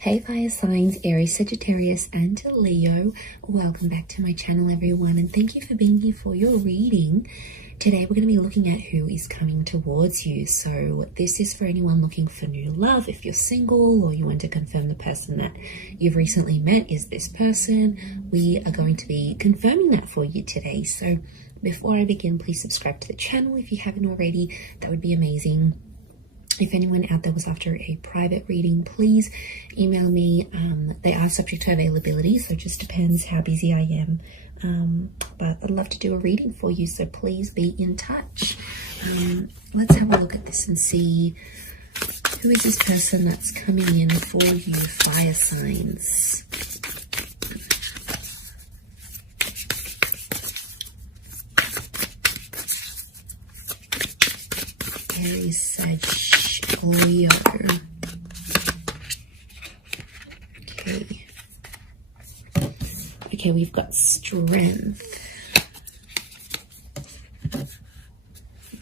Hey fire signs, Aries, Sagittarius and Leo. Welcome back to my channel everyone, and thank you for being here for your reading. Today we're going to be looking at who is coming towards you. So this is for anyone looking for new love. If you're single or you want to confirm the person that you've recently met is this person, we are going to be confirming that for you today. So before I begin, please subscribe to the channel if you haven't already. That would be amazing. If anyone out there was after a private reading, please email me. They are subject to availability, so it just depends how busy I am. But I'd love to do a reading for you, so please be in touch. Let's have a look at this and see who is this person that's coming in for you, fire signs. Aries, Sag, Leo. Okay, we've got strength.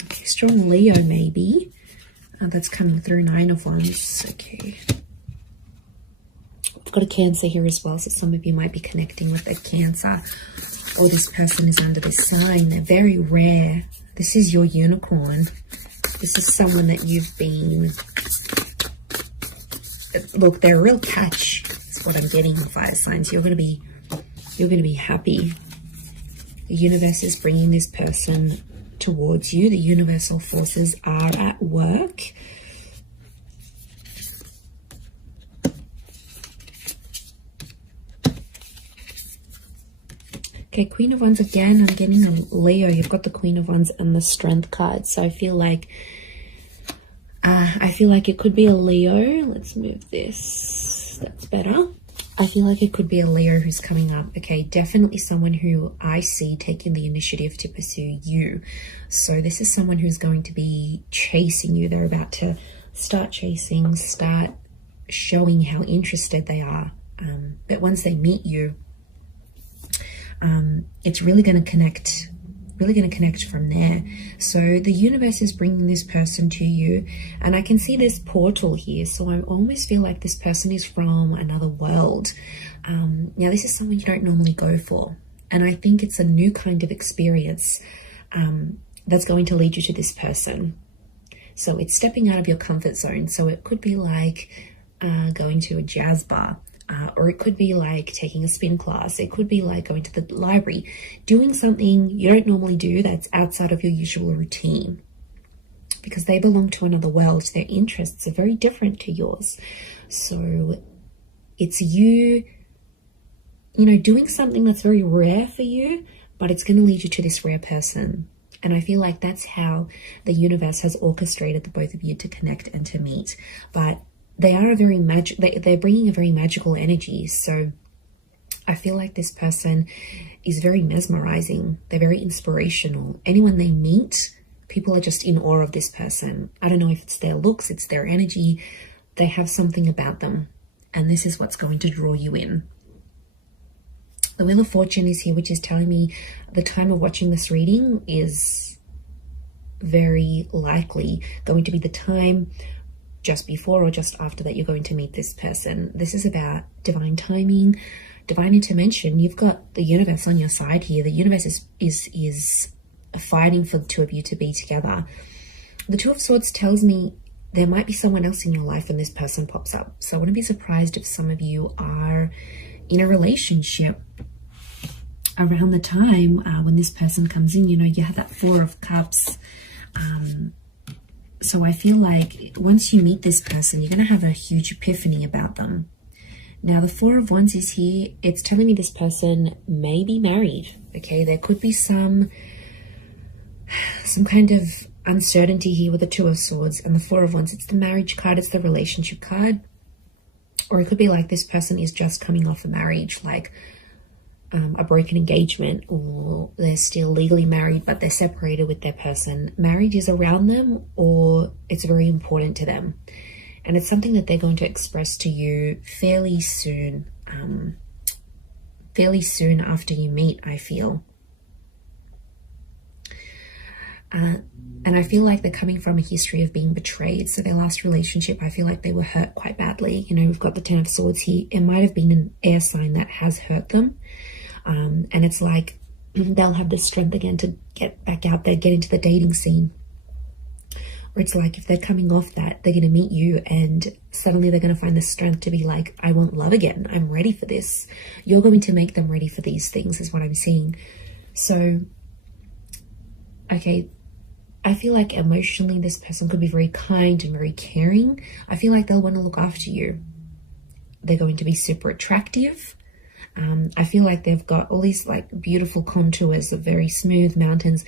Okay, strong Leo maybe. That's coming through, 9 of Wands. Okay. We've got a Cancer here as well, so some of you might be connecting with a Cancer. Or this person is under this sign. They're very rare. This is your unicorn. This is someone that you've been, look, they're a real catch. That's what I'm getting on fire signs. You're going to be happy. The universe is bringing this person towards you. The universal forces are at work. Okay, Queen of Wands again. I'm getting a Leo. You've got the Queen of Wands and the Strength card. So I feel like it could be a Leo. Let's move this. That's better. I feel like it could be a Leo who's coming up. Okay, definitely someone who I see taking the initiative to pursue you. So this is someone who's going to be chasing you. They're about to start chasing, start showing how interested they are. But once they meet you, it's really going to connect from there. So the universe is bringing this person to you, and I can see this portal here, so I almost feel like this person is from another world. Now this is someone you don't normally go for, and I think it's a new kind of experience that's going to lead you to this person. So it's stepping out of your comfort zone. So it could be like going to a jazz bar, or it could be like taking a spin class. It could be like going to the library, doing something you don't normally do that's outside of your usual routine, because they belong to another world. Their interests are very different to yours. So it's you doing something that's very rare for you, but it's going to lead you to this rare person. And I feel like that's how the universe has orchestrated the both of you to connect and to meet. But they are they're bringing a very magical energy. So I feel like this person is very mesmerizing. They're very inspirational. Anyone they meet, people are just in awe of this person. I don't know if it's their looks, it's their energy. They have something about them, and this is what's going to draw you in. The Wheel of Fortune is here, which is telling me the time of watching this reading is very likely going to be the time just before or just after that you're going to meet this person. This is about divine timing, divine intervention. You've got the universe on your side here. The universe is fighting for the two of you to be together. The Two of Swords tells me there might be someone else in your life and this person pops up. So I wouldn't be surprised if some of you are in a relationship around the time when this person comes in. You have that Four of Cups. So I feel like once you meet this person, you're going to have a huge epiphany about them. Now, the Four of Wands is here. It's telling me this person may be married. Okay, there could be some kind of uncertainty here with the Two of Swords and the Four of Wands. It's the marriage card. It's the relationship card. Or it could be like this person is just coming off a marriage, like a broken engagement, or they're still legally married but they're separated with their person. Marriage is around them, or it's very important to them, and it's something that they're going to express to you fairly soon after you meet, I feel. And I feel like they're coming from a history of being betrayed. So their last relationship, I feel like they were hurt quite badly. You know, we've got the Ten of Swords here. It might have been an air sign that has hurt them. And it's like they'll have the strength again to get back out there, get into the dating scene. Or it's like if they're coming off that, they're going to meet you and suddenly they're going to find the strength to be like, I want love again. I'm ready for this. You're going to make them ready for these things is what I'm seeing. So, okay, I feel like emotionally this person could be very kind and very caring. I feel like they'll want to look after you. They're going to be super attractive. I feel like they've got all these like beautiful contours of very smooth mountains.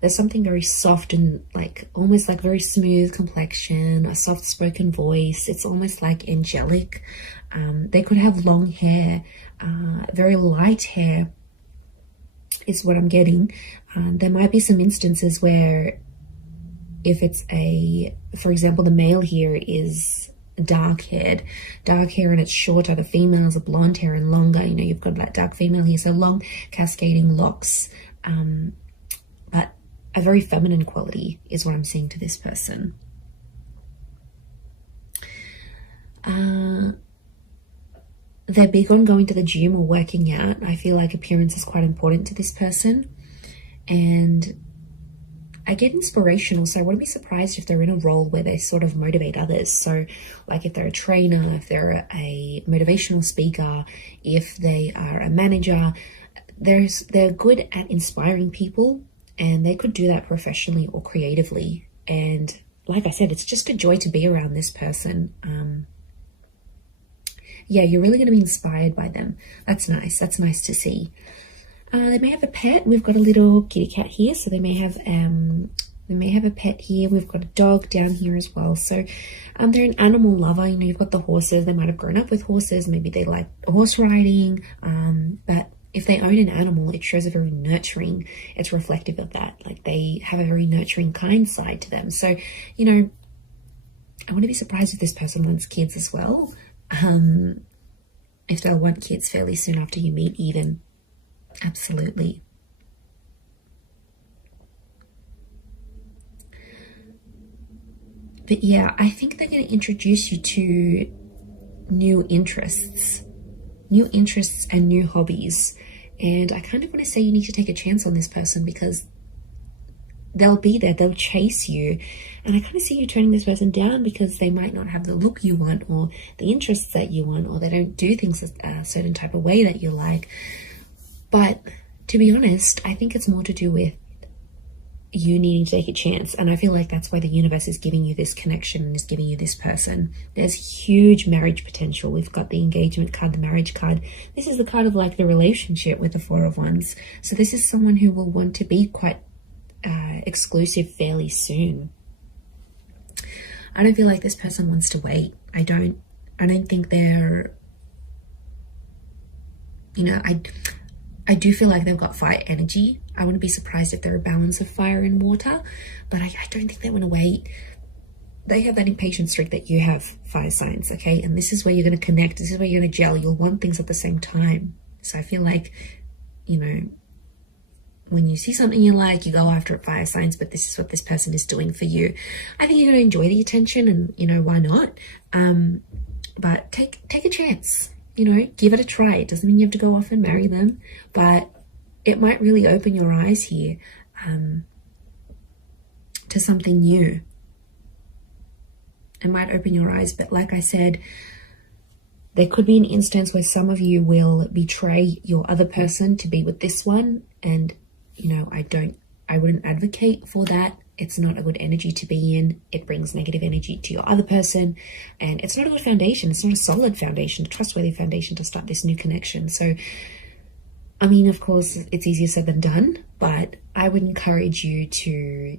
There's something very soft and like almost like very smooth complexion, a soft spoken voice. It's almost like angelic. They could have long hair, very light hair is what I'm getting. There might be some instances where if it's for example, the male here is dark hair and it's shorter. The females are blonde hair and longer. You know, you've got that dark female here, so long cascading locks, but a very feminine quality is what I'm seeing to this person. They're big on going to the gym or working out. I feel like appearance is quite important to this person, and I get inspirational, so I wouldn't be surprised if they're in a role where they sort of motivate others. So like if they're a trainer, if they're a motivational speaker, if they are a manager, they're good at inspiring people, and they could do that professionally or creatively. And like I said, it's just a joy to be around this person. Yeah, you're really going to be inspired by them. That's nice. That's nice to see. They may have a pet. We've got a little kitty cat here, so they may have a pet here. We've got a dog down here as well. So they're an animal lover. You know, you've got the horses. They might have grown up with horses. Maybe they like horse riding. But if they own an animal, it shows a very nurturing. It's reflective of that. Like they have a very nurturing, kind side to them. So, you know, I wouldn't be surprised if this person wants kids as well. If they'll want kids fairly soon after you meet, even. Absolutely. But yeah, I think they're going to introduce you to new interests and new hobbies. And I kind of want to say you need to take a chance on this person, because they'll be there, they'll chase you. And I kind of see you turning this person down because they might not have the look you want or the interests that you want, or they don't do things a certain type of way that you like. But to be honest, I think it's more to do with you needing to take a chance. And I feel like that's why the universe is giving you this connection and is giving you this person. There's huge marriage potential. We've got the engagement card, the marriage card. This is the card of like the relationship with the Four of Wands. So this is someone who will want to be quite exclusive fairly soon. I don't feel like this person wants to wait. I don't think they're, you know, I do feel like they've got fire energy. I wouldn't be surprised if they're a balance of fire and water, but I don't think they want to wait. They have that impatient streak that you have, fire signs, okay? And this is where you're going to connect. This is where you're going to gel. You'll want things at the same time. So I feel like, you know, when you see something you like, you go after it, fire signs, but this is what this person is doing for you. I think you're going to enjoy the attention, and, you know, why not? But take a chance. You know, give it a try. It doesn't mean you have to go off and marry them, but it might really open your eyes here to something new. It might open your eyes, but like I said, there could be an instance where some of you will betray your other person to be with this one, and, you know, I wouldn't advocate for that. It's not a good energy to be in. It brings negative energy to your other person, and it's not a good foundation. It's not a solid foundation, a trustworthy foundation to start this new connection. So, I mean, of course, it's easier said than done, but I would encourage you to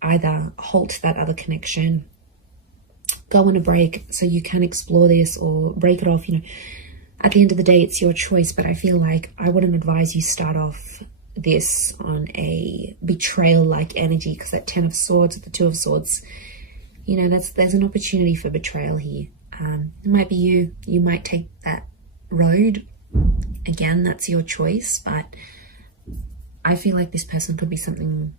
either halt that other connection, go on a break so you can explore this, or break it off. You know, at the end of the day, it's your choice, but I feel like I wouldn't advise you start off this on a betrayal like energy, because that 10 of Swords with the 2 of Swords, you know, there's an opportunity for betrayal here. It might be you might take that road. Again, that's your choice, but I feel like this person could be something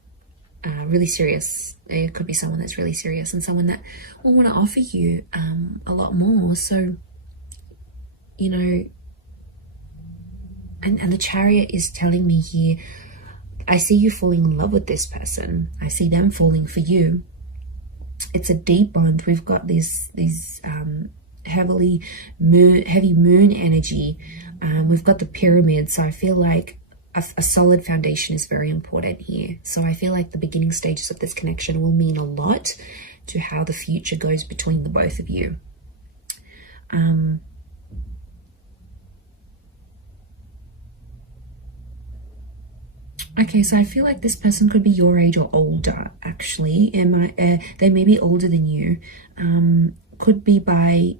really serious. It could be someone that's really serious and someone that will want to offer you a lot more. So, you know, and the Chariot is telling me here, I see you falling in love with this person. I see them falling for you. It's a deep bond. We've got these heavy moon energy. We've got the pyramid. So I feel like a solid foundation is very important here. So I feel like the beginning stages of this connection will mean a lot to how the future goes between the both of you. Okay, so I feel like this person could be your age or older, actually. They may be older than you. Could be by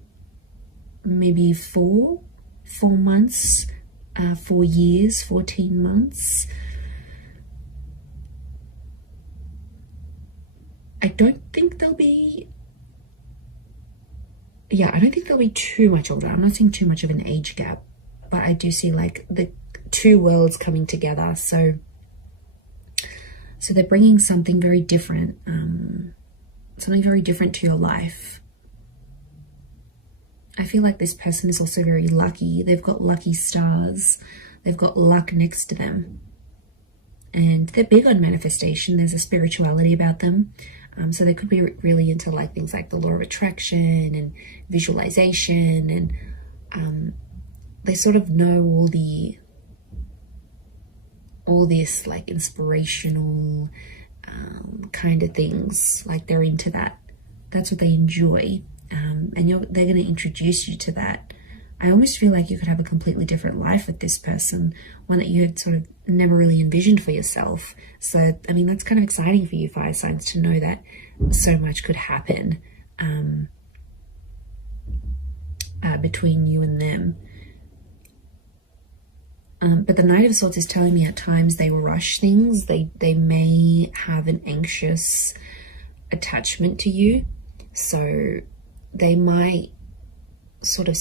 maybe 4 months, 4 years, 14 months. I don't think they'll be... Yeah, I don't think they'll be too much older. I'm not seeing too much of an age gap, but I do see like the two worlds coming together. So they're bringing something very different, to your life. I feel like this person is also very lucky. They've got lucky stars. They've got luck next to them. And they're big on manifestation. There's a spirituality about them. So they could be really into like things like the law of attraction and visualization. And they sort of know all this like inspirational kind of things. Like they're into that. That's what they enjoy. And they're going to introduce you to that. I almost feel like you could have a completely different life with this person, one that you had sort of never really envisioned for yourself. So, I mean, that's kind of exciting for you, fire signs, to know that so much could happen between you and them. But the Knight of Swords is telling me at times they rush things. They may have an anxious attachment to you. So they might sort of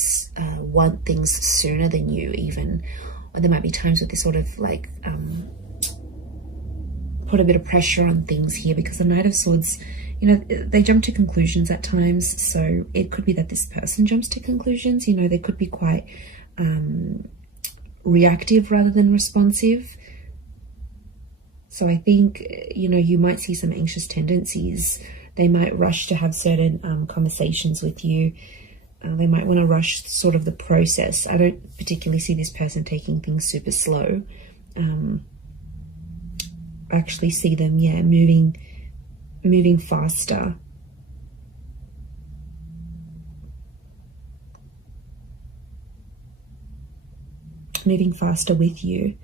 want things sooner than you even. Or there might be times where they sort of like put a bit of pressure on things here, because the Knight of Swords, you know, they jump to conclusions at times. So it could be that this person jumps to conclusions. You know, they could be quite reactive rather than responsive. So I think, you know, you might see some anxious tendencies. They might rush to have certain conversations with you. They might want to rush sort of the process. I don't particularly see this person taking things super slow. I actually see them, yeah, moving faster. Moving faster with you.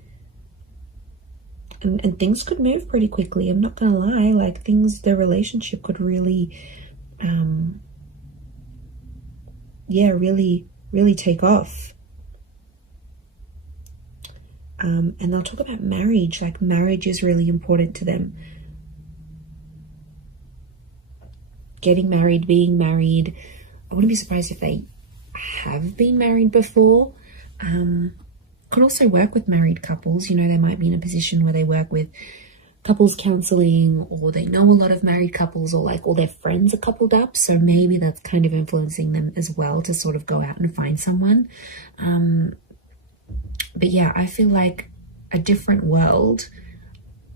And things could move pretty quickly. I'm not gonna lie, like the relationship could really really take off. And they'll talk about marriage. Like marriage is really important to them. Getting married, being married. I wouldn't be surprised if they have been married before. Could also work with married couples. You know, they might be in a position where they work with couples counseling, or they know a lot of married couples, or like all their friends are coupled up. So maybe that's kind of influencing them as well to sort of go out and find someone. But yeah, I feel like a different world,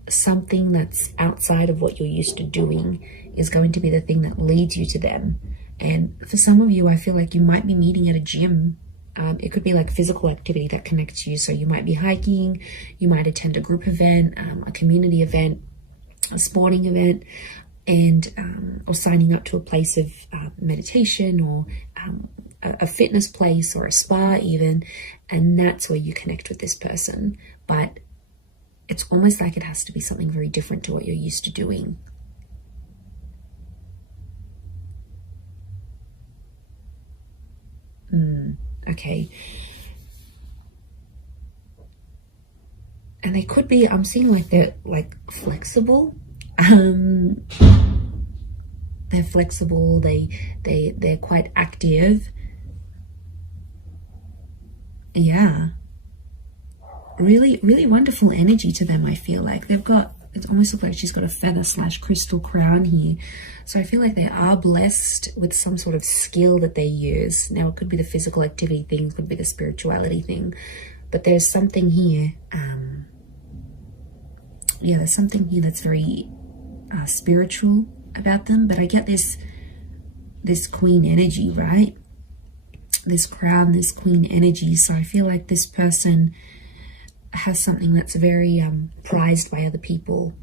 something that's outside of what you're used to doing, is going to be the thing that leads you to them. And for some of you, I feel like you might be meeting at a gym. It could be like physical activity that connects you. So you might be hiking, you might attend a group event, a community event, a sporting event, and or signing up to a place of meditation, or a fitness place, or a spa even. And that's where you connect with this person. But it's almost like it has to be something very different to what you're used to doing. Okay. And they could be, I'm seeing like they're like flexible. They're flexible, they're quite active. Yeah. Really, really wonderful energy to them, I feel like. They've got it almost looks like she's got a feather / crystal crown here. So I feel like they are blessed with some sort of skill that they use. Now it could be the physical activity thing, could be the spirituality thing, but there's something here. Yeah, there's something here that's very spiritual about them. But I get this queen energy, right? This crown, this queen energy. So I feel like this person has something that's very prized by other people,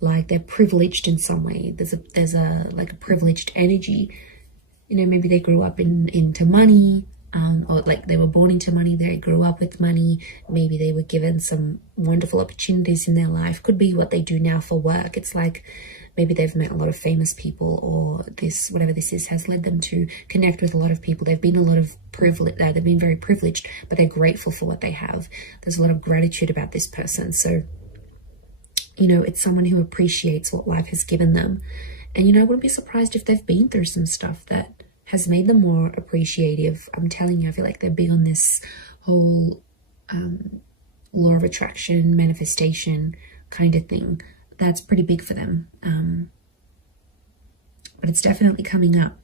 like they're privileged in some way. There's a like a privileged energy, you know. Maybe they grew up into money, or like they were born into money, they grew up with money. Maybe they were given some wonderful opportunities in their life. Could be what they do now for work. It's like maybe they've met a lot of famous people, or this, whatever this is, has led them to connect with a lot of people. They've been a lot of privilege, they've been very privileged, but they're grateful for what they have. There's a lot of gratitude about this person. So, you know, it's someone who appreciates what life has given them. And, you know, I wouldn't be surprised if they've been through some stuff that has made them more appreciative. I'm telling you, I feel like they're big on this whole law of attraction, manifestation kind of thing. That's pretty big for them. But it's definitely coming up.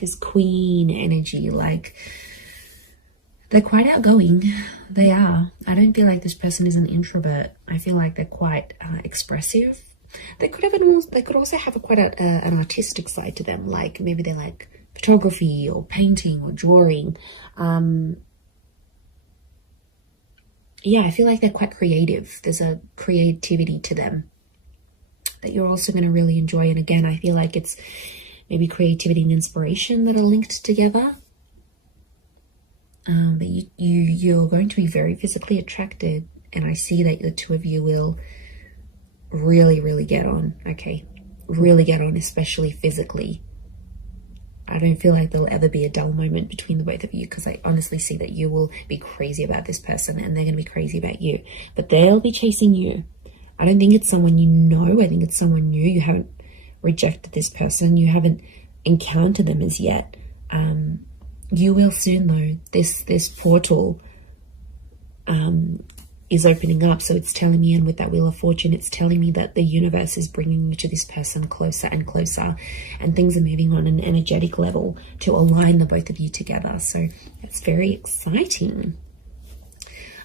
This queen energy, like they're quite outgoing. They are. I don't feel like this person is an introvert. I feel like they're quite expressive. They could also have quite an artistic side to them. Like maybe they like photography or painting or drawing. Yeah, I feel like they're quite creative. There's a creativity to them that you're also going to really enjoy. And again, I feel like it's maybe creativity and inspiration that are linked together. But you're going to be very physically attracted. And I see that the two of you will really, really get on. Okay, really get on, especially physically. I don't feel like there'll ever be a dull moment between the both of you, because I honestly see that you will be crazy about this person and they're going to be crazy about you. But they'll be chasing you. I don't think it's someone you know. I think it's someone new. You haven't rejected this person. You haven't encountered them as yet. You will soon, though. This portal is opening up. So it's telling me, and with that Wheel of Fortune, it's telling me that the universe is bringing you to this person closer and closer, and things are moving on an energetic level to align the both of you together. So that's very exciting.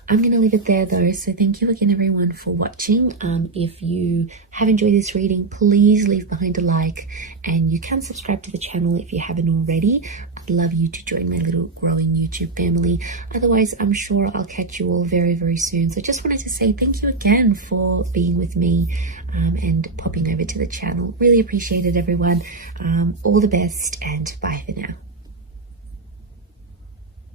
I'm going to leave it there though. So thank you again, everyone, for watching. If you have enjoyed this reading, please leave behind a like, and you can subscribe to the channel if you haven't already. I'd love you to join my little growing YouTube family. Otherwise, I'm sure I'll catch you all very, very soon. So just wanted to say thank you again for being with me and popping over to the channel. Really appreciate it, everyone. All the best, and bye for now.